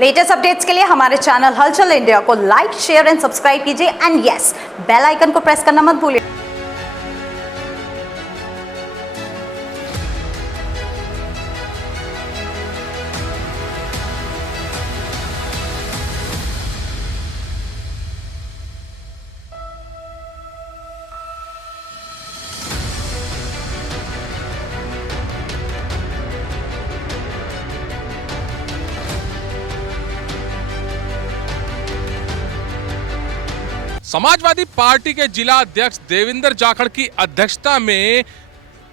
Latest updates के लिए हमारे चैनल हलचल इंडिया को लाइक, शेयर एंड सब्सक्राइब कीजिए एंड यस, बेल आइकन को प्रेस करना मत भूलिए। समाजवादी पार्टी के जिला अध्यक्ष देवेंद्र जाखड़ की अध्यक्षता में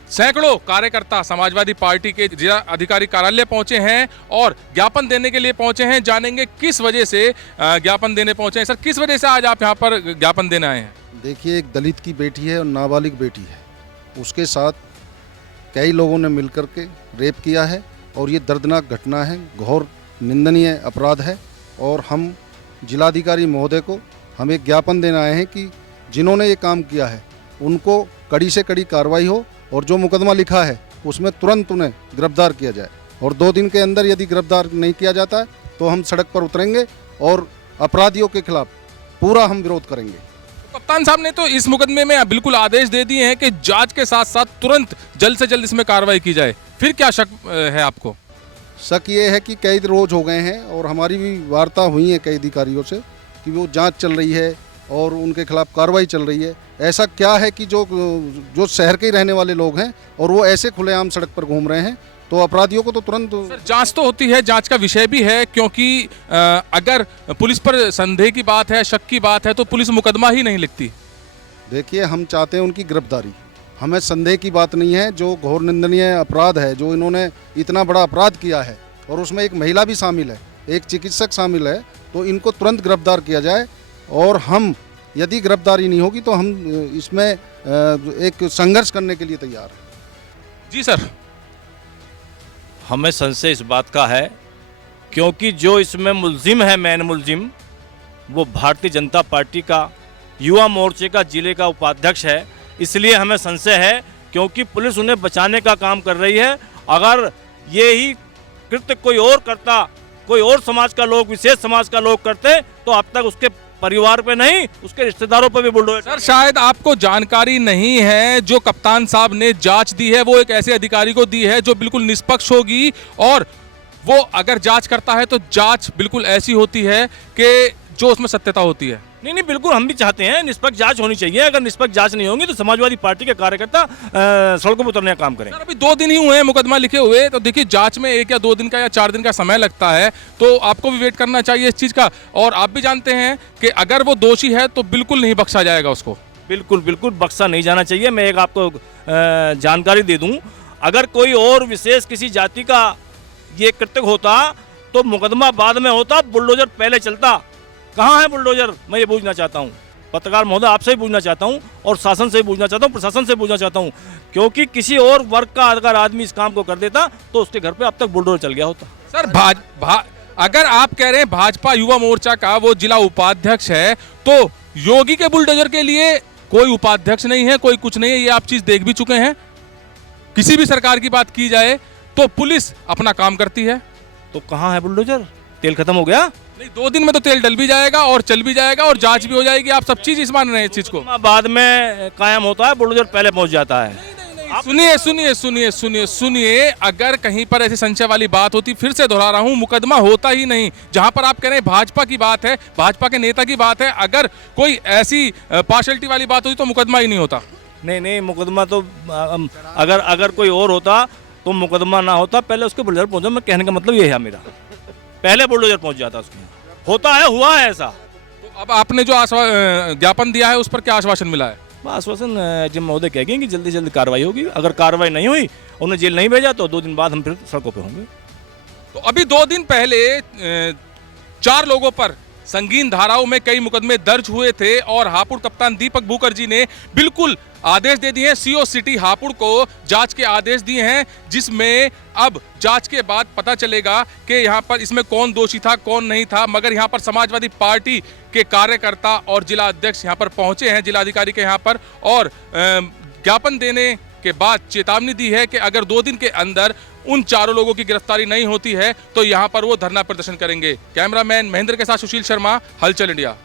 सैकड़ों कार्यकर्ता समाजवादी पार्टी के जिला अधिकारी कार्यालय पहुंचे हैं और ज्ञापन देने के लिए पहुंचे हैं। जानेंगे किस वजह से ज्ञापन देने पहुंचे हैं। सर, किस वजह से आज आप यहां पर ज्ञापन देने आए हैं? देखिए, एक दलित की बेटी है और नाबालिग बेटी है, उसके साथ कई लोगों ने मिलकर के रेप किया है और ये दर्दनाक घटना है, घोर निंदनीय अपराध है। और हम जिलाधिकारी महोदय को हम एक ज्ञापन देने आए हैं कि जिन्होंने ये काम किया है उनको कड़ी से कड़ी कार्रवाई हो और जो मुकदमा लिखा है उसमें तुरंत उन्हें गिरफ्तार किया जाए। और 2 दिन के अंदर यदि गिरफ्तार नहीं किया जाता है तो हम सड़क पर उतरेंगे और अपराधियों के खिलाफ पूरा हम विरोध करेंगे। कप्तान साहब ने तो इस मुकदमे में बिल्कुल आदेश दे दिए हैं कि जांच के साथ साथ तुरंत जल्द से जल्द इसमें कार्रवाई की जाए। फिर क्या शक है आपको? शक ये है कि कैद रोज हो गए हैं और हमारी भी वार्ता हुई है कई अधिकारियों से कि वो जांच चल रही है और उनके खिलाफ कार्रवाई चल रही है। ऐसा क्या है कि जो शहर के ही रहने वाले लोग हैं और वो ऐसे खुलेआम सड़क पर घूम रहे हैं, तो अपराधियों को तो तुरंत जांच तो होती है, जांच का विषय भी है, क्योंकि अगर पुलिस पर संदेह की बात है, शक की बात है, तो पुलिस मुकदमा ही नहीं लिखती। देखिए, हम चाहते हैं उनकी गिरफ्तारी, हमें संदेह की बात नहीं है। जो घोर निंदनीय अपराध है, जो इन्होंने इतना बड़ा अपराध किया है और उसमें एक महिला भी शामिल है, एक चिकित्सक शामिल है, तो इनको तुरंत गिरफ्तार किया जाए। और हम यदि गिरफ्तारी नहीं होगी तो हम इसमें एक संघर्ष करने के लिए तैयार हैं। जी सर, हमें संशय इस बात का है क्योंकि जो इसमें मुलजिम है, मेन मुलजिम, वो भारतीय जनता पार्टी का युवा मोर्चे का जिले का उपाध्यक्ष है। इसलिए हमें संशय है क्योंकि पुलिस उन्हें बचाने का काम कर रही है। अगर ये ही कृत्य कोई और करता, कोई और समाज का लोग, विशेष समाज का लोग करते, तो अब तक उसके परिवार पे नहीं, उसके रिश्तेदारों पे भी बुलडोजर। सर, शायद आपको जानकारी नहीं है, जो कप्तान साहब ने जांच दी है वो एक ऐसे अधिकारी को दी है जो बिल्कुल निष्पक्ष होगी, और वो अगर जांच करता है तो जांच बिल्कुल ऐसी होती है कि जो उसमें सत्यता होती है। नहीं, बिल्कुल हम भी चाहते हैं निष्पक्ष जांच होनी चाहिए। अगर निष्पक्ष जांच नहीं होगी तो समाजवादी पार्टी के कार्यकर्ता सड़कों पर उतरने का काम करें। सर, अभी 2 दिन ही हुए हैं मुकदमा लिखे हुए, तो देखिए जांच में 1 या 2 दिन का या 4 दिन का समय लगता है, तो आपको भी वेट करना चाहिए इस चीज़ का। और आप भी जानते हैं कि अगर वो दोषी है तो बिल्कुल नहीं बख्शा जाएगा उसको। बिल्कुल बख्शा नहीं जाना चाहिए। मैं एक आपको जानकारी दे दूं, अगर कोई और विशेष किसी जाति का ये कृत्य होता तो मुकदमा बाद में होता, बुलडोजर पहले चलता। कहाँ है बुलडोजर? मैं ये पूछना चाहता हूँ, पत्रकार महोदय आपसे भी पूछना चाहता हूँ और शासन से भी पूछना चाहता हूँ, प्रशासन से पूछना चाहता हूँ, क्योंकि किसी और वर्ग का अगर आदमी इस काम को कर देता तो उसके घर पे अब तक बुलडोजर चल गया होता। सर, अगर आप कह रहे हैं भाजपा युवा मोर्चा का वो जिला उपाध्यक्ष है, तो योगी के बुलडोजर के लिए कोई उपाध्यक्ष नहीं है, कोई कुछ नहीं है, ये आप चीज देख भी चुके हैं। किसी भी सरकार की बात की जाए तो पुलिस अपना काम करती है। तो कहाँ है बुलडोजर? तेल खत्म हो गया? नहीं, 2 दिन में तो तेल डल भी जाएगा और चल भी जाएगा और जांच भी हो जाएगी। आप सब चीज इस मान रहे हैं इस चीज को? बाद में कायम होता है, बुलडोजर पहले पहुंच जाता है। सुनिए, अगर कहीं पर ऐसी संशय वाली बात होती, फिर से दोहरा रहा हूं, मुकदमा होता ही नहीं। जहां पर आप कह रहे हैं भाजपा की बात है, भाजपा के नेता की बात है, अगर कोई ऐसी पार्शलिटी वाली बात होती तो मुकदमा ही नहीं होता। नहीं, मुकदमा तो अगर कोई और होता तो मुकदमा ना होता, पहले उसके बुलडोजर पहुंचा। मैं कहने का मतलब ये है मेरा, पहले बुलडोजर पहुंच जाता उसमें। होता है, हुआ है ऐसा। तो अब आपने जो ज्ञापन दिया है उस पर क्या आश्वासन मिला है? आश्वासन जब महोदय कहेंगे कि जल्दी जल्दी कार्रवाई होगी। अगर कार्रवाई नहीं हुई, उन्हें जेल नहीं भेजा, तो 2 दिन बाद हम फिर सड़कों पे होंगे। तो अभी 2 दिन पहले 4 लोगों पर संगीन धाराओं में कई मुकदमे दर्ज हुए थे और हापुड़ कप्तान दीपक भूकर जी ने बिल्कुल आदेश दे दिए हैं, सीओ सिटी हापुड़ को जांच के आदेश दिए हैं, जिसमें अब जांच के बाद पता चलेगा कि यहाँ पर इसमें कौन दोषी था, कौन नहीं था। मगर यहाँ पर समाजवादी पार्टी के कार्यकर्ता और जिला अध्यक्ष यहाँ पर पहुंचे हैं जिलाधिकारी के यहाँ पर, और ज्ञापन देने के बाद चेतावनी दी है कि अगर 2 दिन के अंदर उन चारों लोगों की गिरफ्तारी नहीं होती है तो यहां पर वो धरना प्रदर्शन करेंगे। कैमरामैन महेंद्र के साथ सुशील शर्मा, हलचल इंडिया।